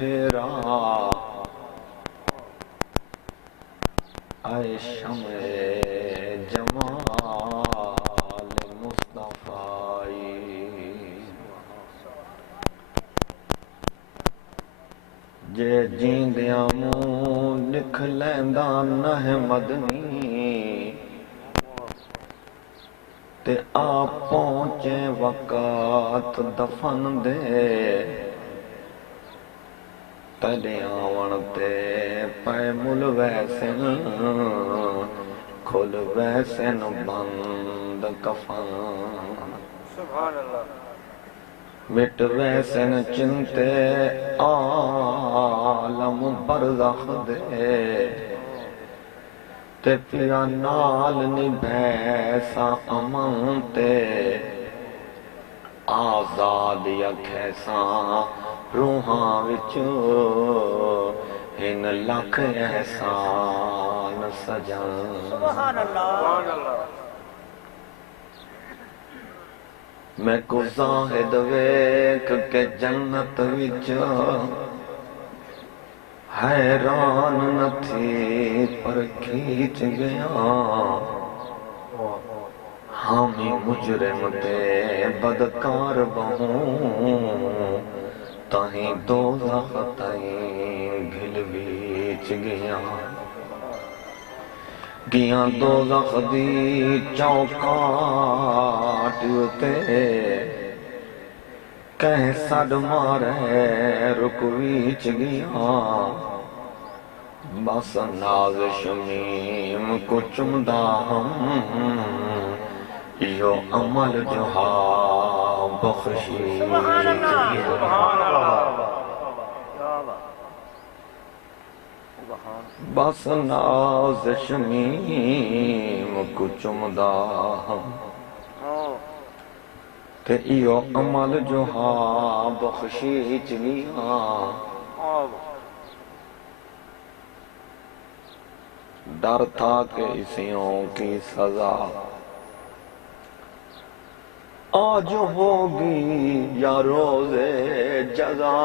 پھیرا اے شمع جمال مصطفی، جے جیندیاں منہ لکھ لیندا نہ مدنی، تے آپ پہنچے وقت دفن دے، تلے آون تے پے مل ویسن کھل ویسن بند کفن، سبحان اللہ، مٹ ویسن چنتے عالم برزخ دے، تے پیا نال نبھیسا امن تے آزاد یا کھیساں روحاں وچ ہن لکھ احسان سجن، سبحان اللہ، میں کو زاہد ویکھ کے جنت وچ حیران نہ تھی پر کھیچ گیا، حامی مجرم تے بدکار بہوں تہیں دوزخ تائیں گھل بیچ گیا، گیاں دوزخ دی چوکاٹ تے کہیں سڈ مارے رک ویچ گیا، بس ناز شمیم کو چمدا ہم یو عمل جو ہا بخشی، سبحان اللہ، سبحان اللہ، بس ناز شمیم کو چمدا ہم تے ایو عمل جو ہا بخشی چگیا، ڈر تھا کہ اسیوں کی سزا آج ہوگی یا روز جزا،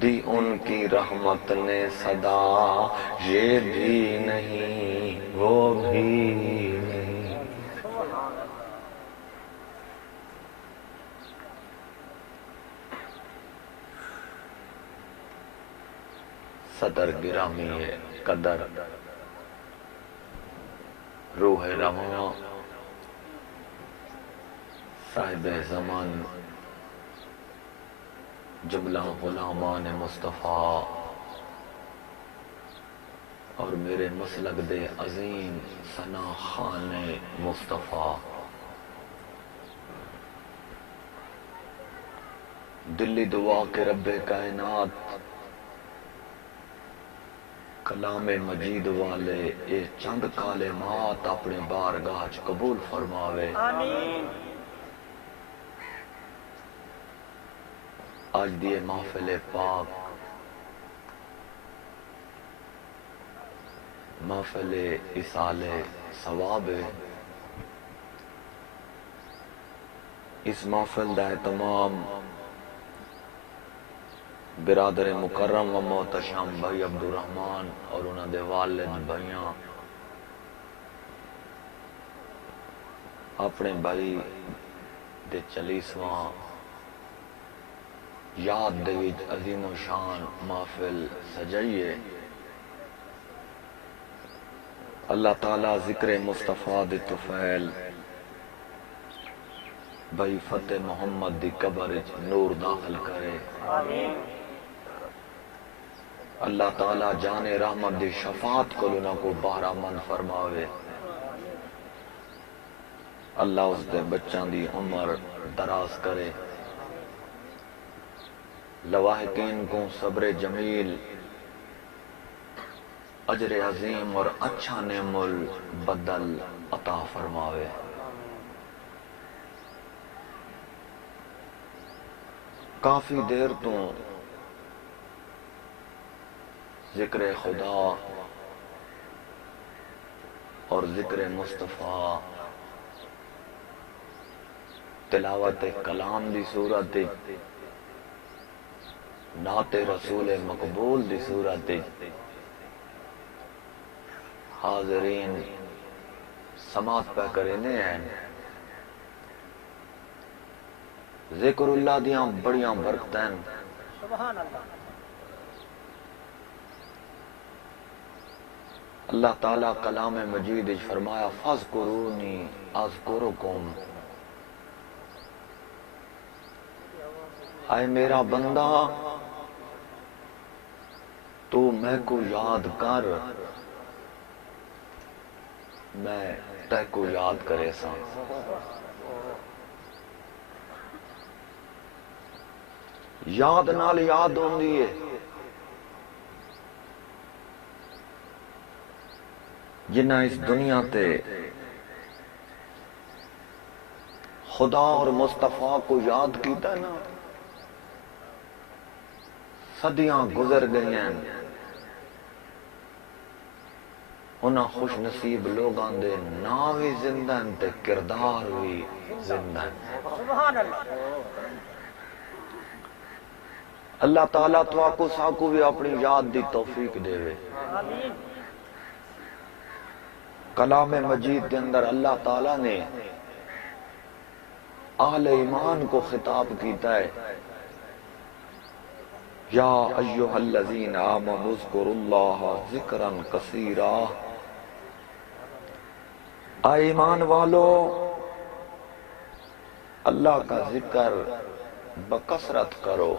دی ان کی رحمت نے صدا یہ بھی نہیں وہ بھی نہیں، صدر گرامی قدر روح رواں صاحب زمان جملہ غلامان مصطفیٰ اور میرے مسلک دے عظیم ثنا خان مصطفیٰ، دلی دعا کے رب کائنات کلام مجید والے یہ چند کلمات اپنے بارگاہ چ قبول فرماوے، آمین، آج دیے محفل پاک محفل اصال ثواب، اس محفل دا اہتمام برادر مکرم و محتشم بھائی عبدالرحمن اور انہاں دے والد بھائیاں اپنے بھائی دے چلیسواں یاد دے وچ عظیم و شان محفل سجائیے، اللہ تعالیٰ ذکر مصطفیٰ دے طفیل بھائی فتح محمد دی قبر وچ نور داخل کرے، آمین، اللہ تعالیٰ جان رحمت دی شفاعت کو لنا کو بہرہ مند فرماوے، اللہ اس دے بچان دی عمر دراز کرے، لواحقین کو صبر جمیل اجر عظیم اور اچھا نعم البدل عطا فرماوے، کافی دیر تو ذکر خدا اور ذکر مصطفیٰ تلاوت کلام دی صورت نعت رسول مقبول دی صورت حاضرین سماعت پہ کرنے ہیں ذکر اللہ دیاں بڑیاں برکتیں سبحان اللہ اللہ تعالیٰ کلام مجید وچ فرمایا فاذکرونی اذکرکم اے میرا بندہ تو میں کو یاد کر میں تے کو یاد کرے سا یاد نال یاد ہوندی ہے جنہ اس دنیا تے خدا اور مصطفیٰ کو یاد کیتا نا صدیاں گزر گئی ہیں انہاں خوش نصیب لوگاں دے نام بھی زندہ ہیں تے کردار بھی زندہ ہیں سبحان اللہ اللہ تعالیٰ تو آکو ساکو بھی اپنی یاد دی توفیق دے وے آمین کلام مجید کے اندر اللہ تعالیٰ نے اہل ایمان کو خطاب کیتا ہے یا ایہا الذین آمنوا اذکروا اللہ ذکرا کثیرا اے ایمان والو اللہ کا ذکر بکثرت کرو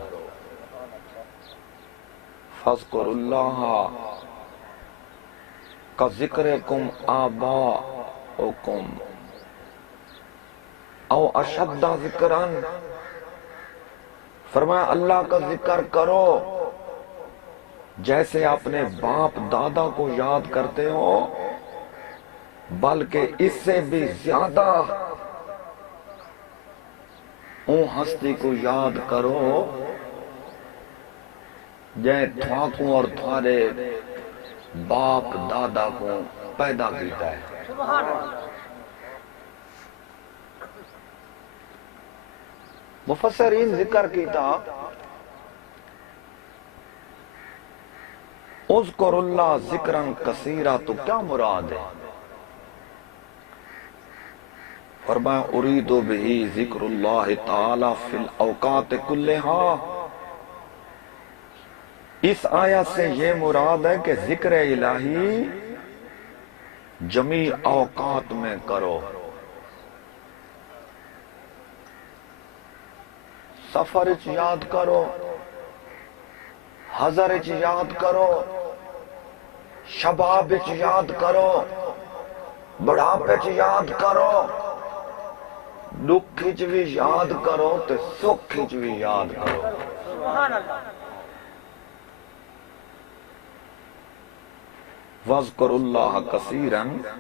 فاذکروا اللہ کا ذکرکم آباؤکم او اشد ذکرن فرمایا اللہ کا ذکر کرو جیسے اپنے باپ دادا کو یاد کرتے ہو بلکہ اس سے بھی زیادہ اون ہستی کو یاد کرو جے تھواکوں اور تھوارے باپ دادا کو پیدا کیتا ہے سبحان اللہ مفسرین ذکر کیتا اذکر اللہ ذکرا کثیرا تو کیا مراد ہے فرمایا اريد به ذکر اللہ تعالی فی الاوقات کلہا اس آیت سے یہ مراد ہے کہ ذکر الہی جمیع اوقات میں کرو سفر اچ یاد کرو حضر اچ یاد کرو شباب اچ یاد کرو بڑھاپے اچ یاد کرو دکھ اچ بھی یاد کرو تے سکھ اچ بھی یاد کرو سبحان اللہ وَاذْكُرُوا اللَّهَ كَثِيرًا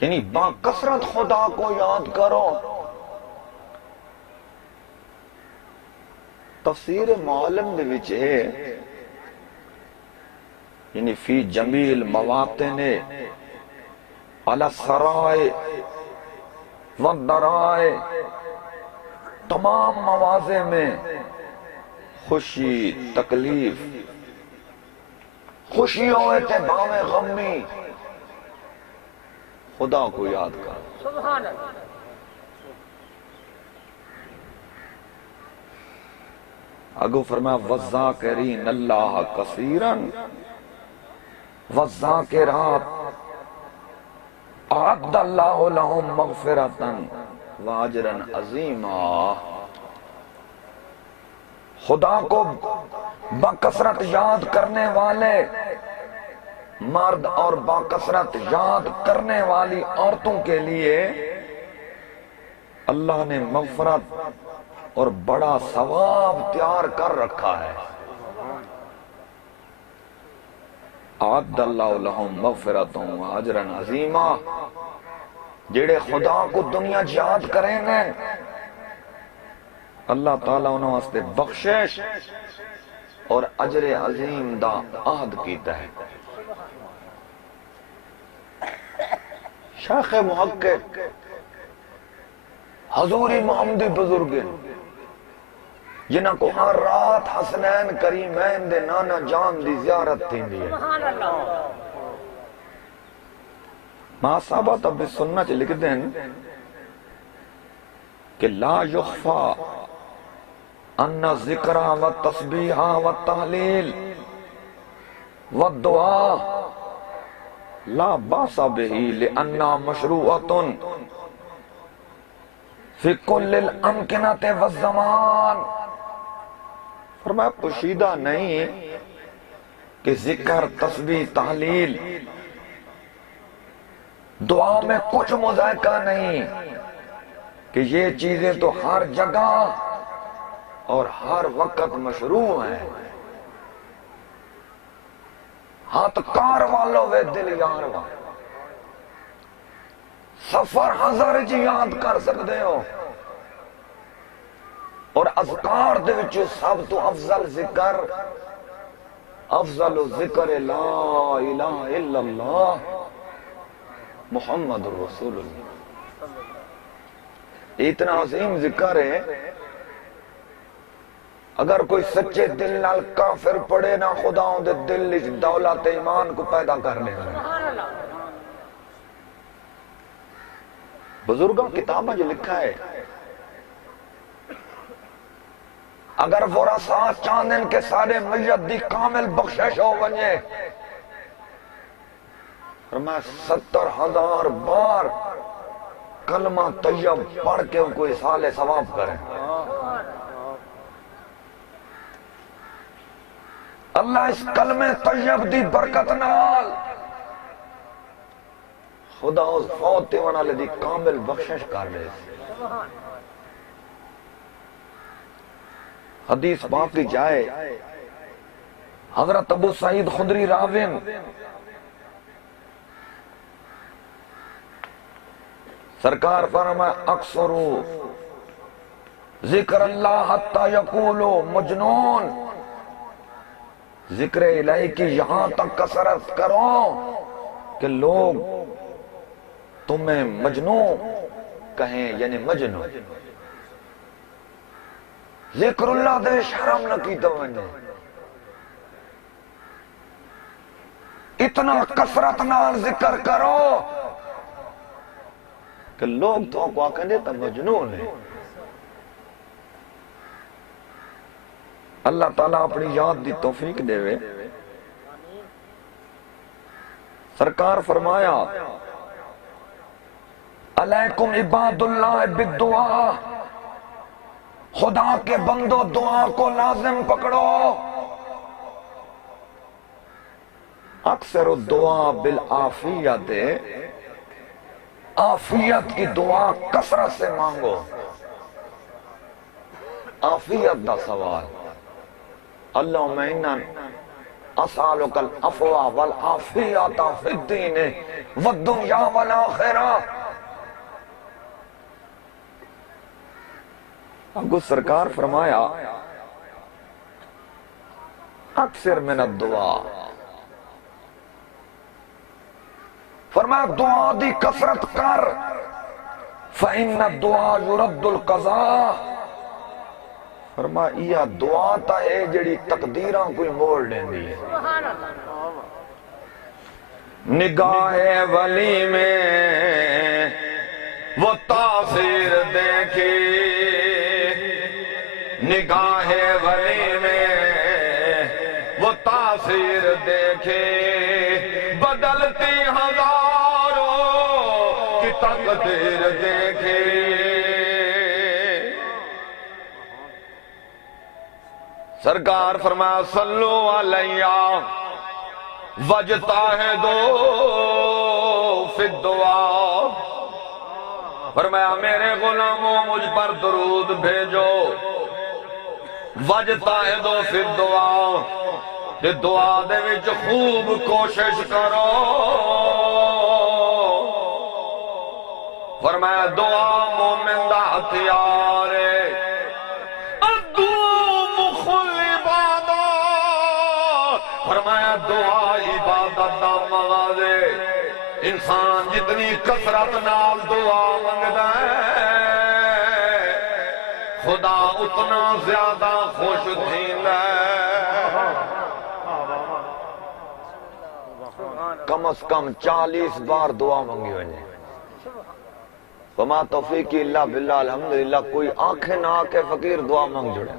یعنی با کثرت خدا کو یاد کرو تفسیر معلم دے وچ ہے یعنی فی جمیل مواطن علی السرائے والضرائے تمام مواضع میں خوشی تکلیف خوشی ہوئے تے باویں غمی خدا کو یاد کر سبحان اللہ اگو فرمایا وَالذَّاكِرِينَ اللَّهَ كَثِيرًا وَالذَّاكِرَاتِ أَعَدَّ اللَّهُ لَهُمْ مَغْفِرَةً وَأَجْرًا عَظِيمًا خدا کو بکثرت یاد کرنے والے مرد اور بکثرت یاد کرنے والی عورتوں کے لیے اللہ نے مغفرت اور بڑا ثواب تیار کر رکھا ہے اعد اللہ لہم مغفرۃ واجرا عظیما جڑے خدا کو دنیا یاد کریں گے اللہ تعالیٰ انہوں واسطے بخشش اور اجر عظیم دا عہد کیتا ہے شیخ محقق حضور محمدی بزرگ جنہاں کو ہر رات حسنین کریمین دے نانا جان دی زیارت تھی دی ہے. سبحان اللہ. ماں صاحبہ تب بھی سننا چاہے لکھ دیں کہ لا یخفا ان ذکرہ و تسبیحہ و تحلیل و دعا لا باس بہی لئنہ مشروعتن فی کل الامکنت والزمان. فرمایا پوشیدہ نہیں کہ ذکر تسبیح تحلیل دعا میں کچھ مذائقہ نہیں کہ یہ چیزیں تو ہر جگہ اور ہر وقت مشروع ہیں. ہاتھ کار والو وے دل یار والو سفر ہزار جی یاد کر سکتے ہو اور اذکار دے وچوں سب تو افضل ذکر افضل ذکر لا الہ الا اللہ محمد رسول اللہ. اتنا عظیم ذکر ہے اگر کوئی سچے دل نال کافر پڑے نہ خداؤں دے دل وچ دولت ایمان کو پیدا کر لے. سبحان اللہ. بزرگوں کتابیں جو لکھا ہے اگر ورثہ چاندن کے سارے میت دی کامل بخشش ہو ونجے فرمایا 70,000 بار کلمہ طیب پڑھ کے ان کو اصال ثواب کریں. اللہ اس کلمہ طیب دی برکت نال خدا اس فوت دیوان والے دی کامل بخشش کر لے. حدیث باقی جائے حضرت ابو سعید خدری راوین سرکار فرمائے اکثرو ذکر اللہ حتی یقولو مجنون. ذکر الہی کی یہاں تک کثرت کرو کہ لوگ تمہیں مجنون کہیں یعنی مجنون. ذکر اللہ دے شرم نہ کی توجہ اتنا کثرت نال ذکر کرو کہ لوگ تو کو آکھیں دے تا مجنون ہے. اللہ تعالیٰ اپنی یاد دی توفیق دے وے. سرکار فرمایا علیکم عباد اللہ بالدعا خدا کے بندو دعا کو لازم پکڑو. اکثر الدعا بالعافیت عافیت کی دعا کثرت سے مانگو. عافیت دا سوال اللہم انا اسالک العفو والعافیت فی الدین والدنیا والآخرہ. ابو سرکار فرمایا اکثر من الدعا فرمایا دعا دی کثرت کر فإن الدعا يرد القضاء. فرمایا یہ دعا تا ہے جڑی تقدیراں کوئی موڑ لیندی ہے. سبحان اللہ. نگاہ ولی میں وہ تاثیر دیکھی نگاہ ولی میں وہ تاثیر دیکھے بدلتی ہزاروں کی تقدیر دیکھے. سرکار فرمایا صلو علیہ وجتاہدو فی الدعا. فرمایا میرے غلاموں مجھ پر درود بھیجو وجتاہدو فی الدعا کہ دعا دے وچ خوب کوشش کرو. فرمایا دعا مومن دا ہتھیار ہے. فرمایا دعا عبادت دا مغاز ہے. انسان جتنی کثرت نال دعا منگدا ہے خدا اتنا زیادہ خوش تھیندا کم از کم 40 بار دعا منگی ونے وما توفیق الا باللہ الحمدللہ کوئی آنکھیں نہ آکے فقیر دعا منگ جڑے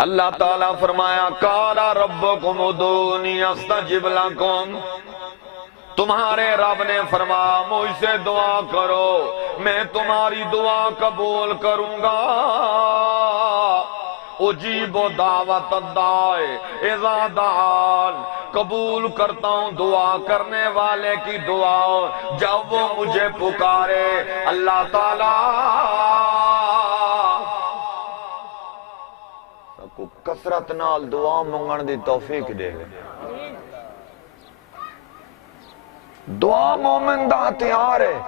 اللہ تعالیٰ فرمایا قال ربکم ادعونی استجب لکم تمہارے رب نے فرمایا مجھ سے دعا کرو میں تمہاری دعا قبول کروں گا اجیب دعوت الداعی اذا دعان قبول کرتا ہوں دعا کرنے والے کی دعا جب وہ مجھے پکارے اللہ تعالیٰ کو کثرت نال دعا منگن دی توفیق دے گا دعا مومن دا ہتھیار ہے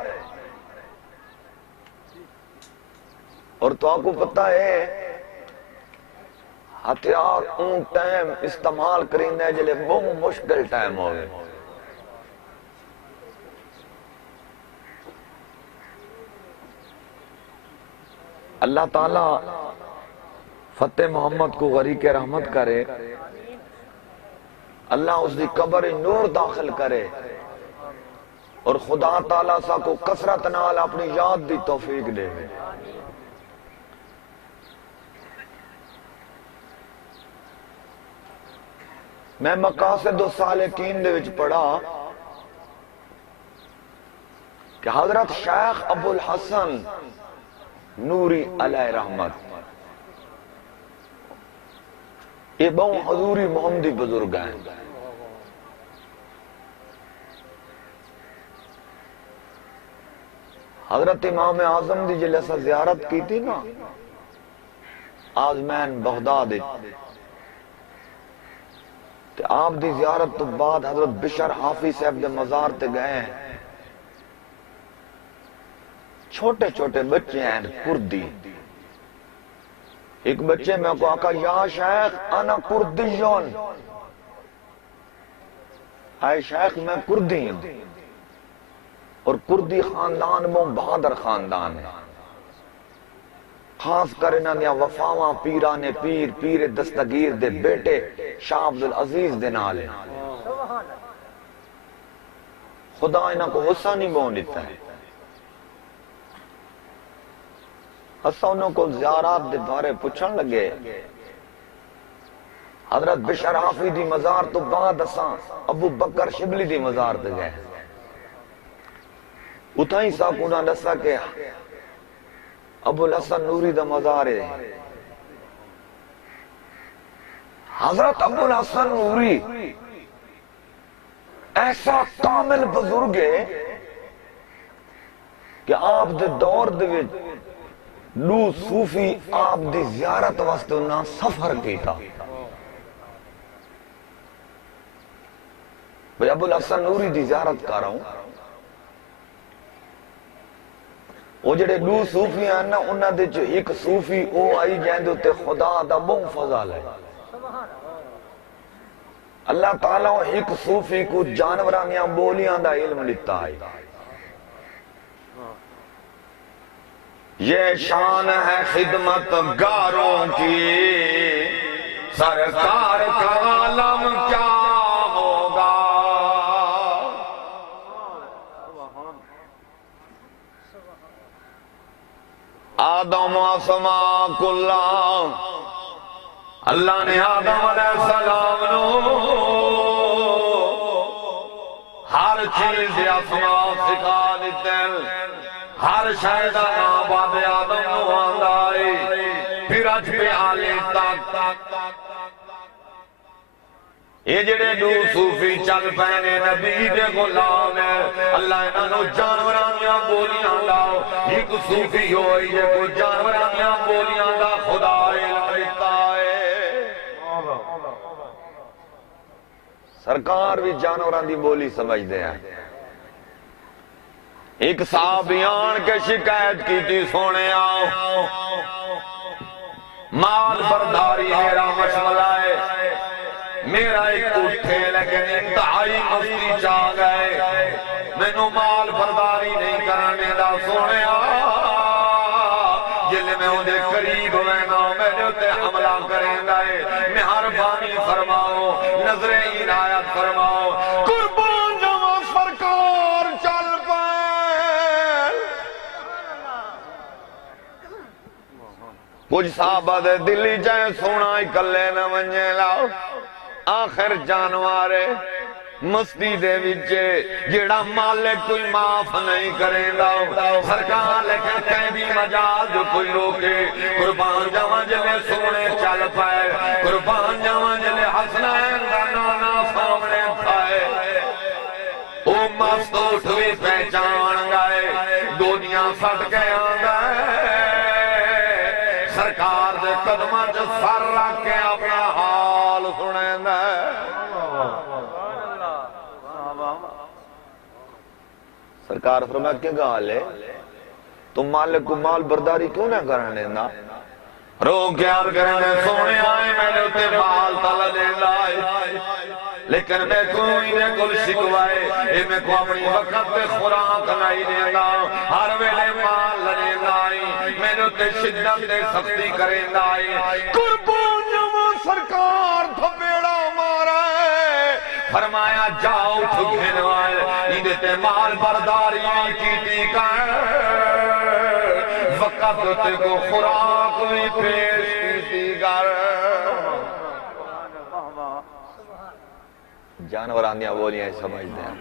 اور تو آپ کو پتہ ہے ہتھیار اون ٹائم استعمال کریں دے جلے بہت مشکل ٹائم ہو گئے اللہ تعالیٰ فتح محمد کو غریق رحمت کرے اللہ اس دی قبر نور داخل کرے اور خدا تعالیٰ سا کو کثرت نال اپنی یاد دی توفیق دے میں مقاصد السالکین دے وچ پڑھا کہ حضرت شیخ ابو الحسن نوری علیہ رحمت یہ بہت حضوری محمدی بزرگ ہیں حضرت امام اعظم دی جلے سے زیارت کی تھی نا آزمین بغداد تے آپ دی زیارت تو بعد حضرت بشر حافظ صاحب دے مزار تے گئے ہیں چھوٹے چھوٹے بچے ہیں کردی ایک بچے میں کو آقا یا شیخ انا کردیون اے شیخ میں کردی ہوں اور کردی خاندان میں بہادر خاندان ہے خاص کر انہاں دیا وفاواں پیران پیر پیر دستگیر دے بیٹے شاہ عبدالعزیز دے نال ہیں خدا انہاں کو غصہ نہیں بون دیتا ہے حسنوں کو زیارات دے بارے پوچھن لگے حضرت بشر حافظ دی مزار تو بعد اساں ابو بکر شبلی دی مزار تے گئے اتھائی صاحب انہاں دسا کہ ابو الحسن نوری دا مزار ہے حضرت ابو الحسن نوری ایسا کامل بزرگ ہے کہ آپ دے دور دے وچ لو صوفی آپ دی زیارت واسطے انہاں سفر کیتا بھئی ابو الحسن نوری دی زیارت کر رہا ہوں وہ جڑے لو صوفی ہیں نا انہاں دے جو ایک صوفی او آئی جائیں دے تے خدا دا بہت فضل ہے اللہ تعالیٰ ایک صوفی کو جانورانیاں بولیاں دا علم لیتا ہے یہ شان ہے خدمت گاروں کی سرکار کا عالم کیا ہوگا آدم و سما کلام اللہ نے آدم علیہ السلام نو ہر چیز اسماء سکھا دیتے ہر شہدہ نام باب آدم نو آندائی پھر اج پہ آلی تک یہ جڑے دو صوفی چل پہنے نبی دے غلام ہے اللہ انہوں جانورانیاں بولیاں لاؤ ایک صوفی ہوئی ہے کوئی جانورانیاں بولیاں دا خدا لیتا ہے سرکار بھی جانوران دی بولی سمجھ دے ہیں ایک صحابیان کے شکایت کی تھی سونے آؤ مال برداری میرا مشغلہ ہے میرا ایک اٹھے لیکن انتہائی مستی چاہ گئے میں نو مال برداری نہیں کرنے دا سونے آؤ میں اندے قریب وینا میرے اتے حملہ کریں گے مہربانی فرماؤ نظر عنایت فرماؤ قربان جاواں سرکار چل پائے کچھ صحابہ دے دلی جائے سونا اکلے نہ ونجے لاؤ آخر جانوارے مستی دے وچے جیڑا مالک کوئی معاف نہیں کریں گا سرکار لیکن کہیں بھی مجاز کوئی روکے قربان جاواں جلے سونے چل پائے قربان جاواں جلے حسنین دا نانا سامنے پائے او مست اٹھوی پہچان گئے دنیا سٹ کے آنگئے سرکار دے قدمہ جو سر رکھ کے اپنا حال سنیں دے سرکار فرمایا کیا گال ہے تم مالک کو مال برداری کیوں نہ کرنے نا رو کیا کرنے سونے آئے میں نے اتے مال تلا دے لائے لیکن میں کوئی نے کل شکوائے اے میں کو اپنی وقت پہ خوراک نہیں دینا ہر ویلے مال لنے لائی میں نے اتے شدت دے سختی کریں لائی قربان جاواں سرکار تو بیڑا مارا ہے فرمایا جاؤ ٹھکن والے اندے تے مال برداری کی کر وقت تے کو خوراک بھی پیش کی کر جانور آندیاں بولیاں سمجھ دیں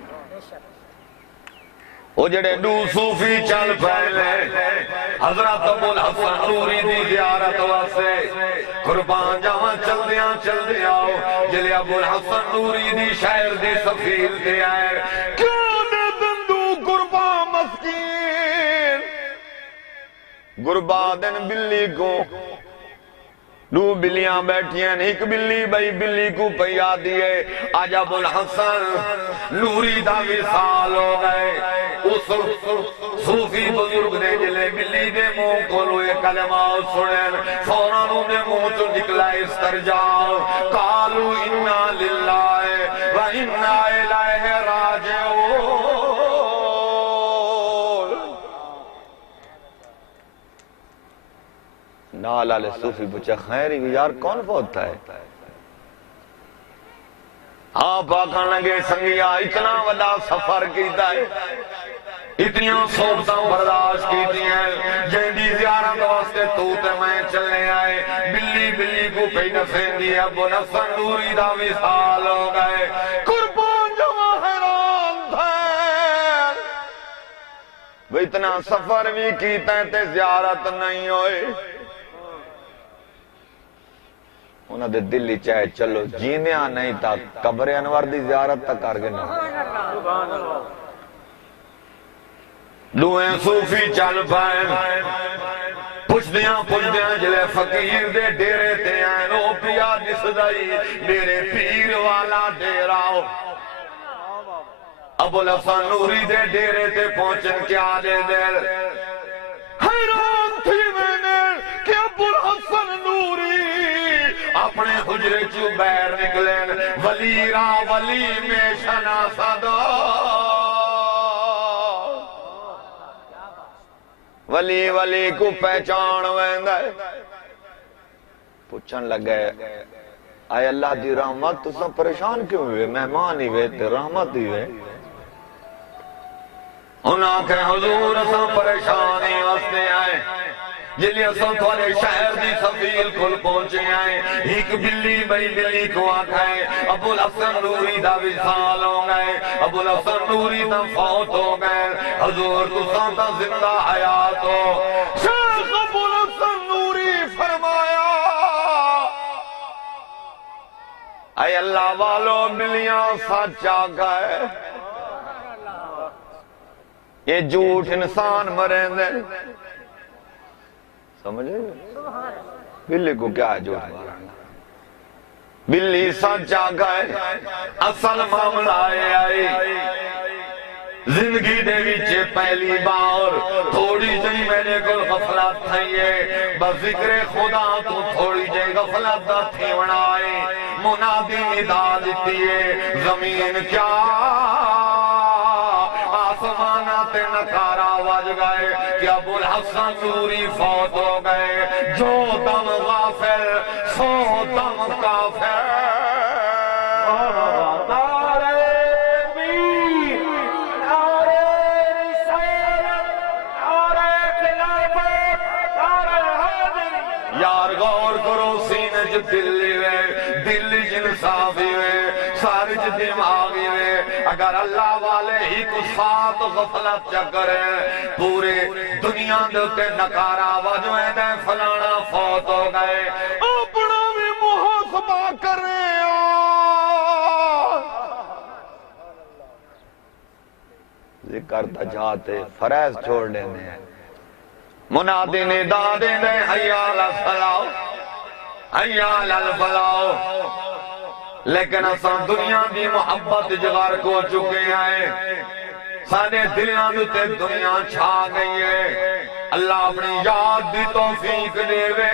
وہ جڑے دو صوفی چل پہلے حضرت ابو الحسن نوری دی زیارت واسے قربان جاواں چل دیاں جلے ابو الحسن نوری دی شہر دی سفیر دے آئے کیوں دے دندو قربان مسکین قربان دن بلی کو دو بلیاں بیٹھی ہیں ایک بلی بھائی بلی کو پیا دیئے آج ابو الحسن نوری دا وصال ہو گئے اس صوفی بزرگ نے جلے بلی دے منہ کو لوئے کلمہ سنیں فوراً انہیں منہ تو نکلا استرجاع قالوا انا للہ و انا الیہ راجعون نال آلے صوفی پوچھا خیری یار کون ہوتا ہے آپ آکھاں لگے سنگیا اتنا وڈا سفر کیتا ہے اتنی صحبتاں برداشت کیتی ہیں جہدی زیارت واسطے تو تے میں چلنے آئے بلی کو پہ نسین دی ابو الحسن نوری دا وصال ہو گئے قربان جاواں حیران تھے وہ اتنا سفر بھی کیتا ہے تے زیارت نہیں ہوئے انہاں دے دلی چاہے چلو جینیاں نہیں تا قبر انور دی زیارت تک کر گئے نہیں دوئیں صوفی چل پائیں پوچھ دیاں جلے فقیر دے ڈیرے تے آئیں او پیا جس دائی میرے پیر والا ڈیراؤ ابو الحسن نوری دے ڈیرے تے پہنچن کیا دے دیر حیران تھی میں نے کہ ابو الحسن نوری اپنے حجرے چو بیر نکلیں ولی را ولی میں شنا صدا ولی کو پہچان ویندہ ہے پوچھن لگے آئے اللہ دی رحمت تو سب پریشان کیوں ہوئے مہمان ہی ہوئے تے رحمت ہی ہوئے انہاں کہ حضور سب پریشانی واسطے آئے جلی اصل تھوڑے شہر دی سفیل کھل پہنچے آئے ایک بلی بڑی بلی کو آکھائے ابو الحسن نوری دا وصال ہو گئے ابو الحسن نوری دا فوت ہو گئے حضور تو سانتا زندہ حیات ہو شیخ ابو الحسن نوری فرمایا اے اللہ والو بلیاں سچا گئے یہ جھوٹ انسان مریں دے سمجھے بلی کو کیا ہے جھوٹ مارنا بلی سچا گئے اصل معاملہ آئی زندگی دے وچے پہلی بار تھوڑی جئی میں نے کل غفلت تھائیے بس ذکر خدا تو تھوڑی جئی غفلت دا تھی ونائی منادی ندا دیتی ہے زمین کیا آسمانہ تے نکارا آواز گائے کہ ابو الحسن حسن نوری فوت ہو گئے جو دم غافل سو دم کافر یار غور کرو سینے چ دلی وے دل انصافی وے سارے چ دماغی وے اگر اللہ والے ہی کو ساتھ غفلت چکرے پورے دنیا دے تے نکارا وجویں دے فلانا فوت ہو گئے اپنا بھی محاسبہ کرے ذکر تا جاتے فرائض چھوڑ دینے ہیں منادی ندا دینے حیا علی الفلاح حیا علی الفلاح لیکن اساں دنیا دی محبت جغار کو چکے ہیں سانے دلیاں تے دنیا چھا گئی ہے اللہ اپنی یاد دی توفیق دے وے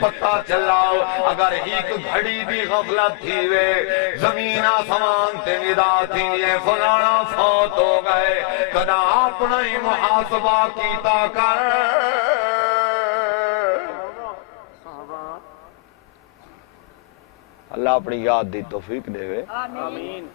پتہ چلاؤ اگر ایک گھڑی بھی غفلت تھی وے زمین آسمان تے ندا تھی یہ فلانا فوت ہو گئے کدا اپنا ہی محاسبہ کیتا کر اللہ اپنی یاد دی توفیق دے وے آمین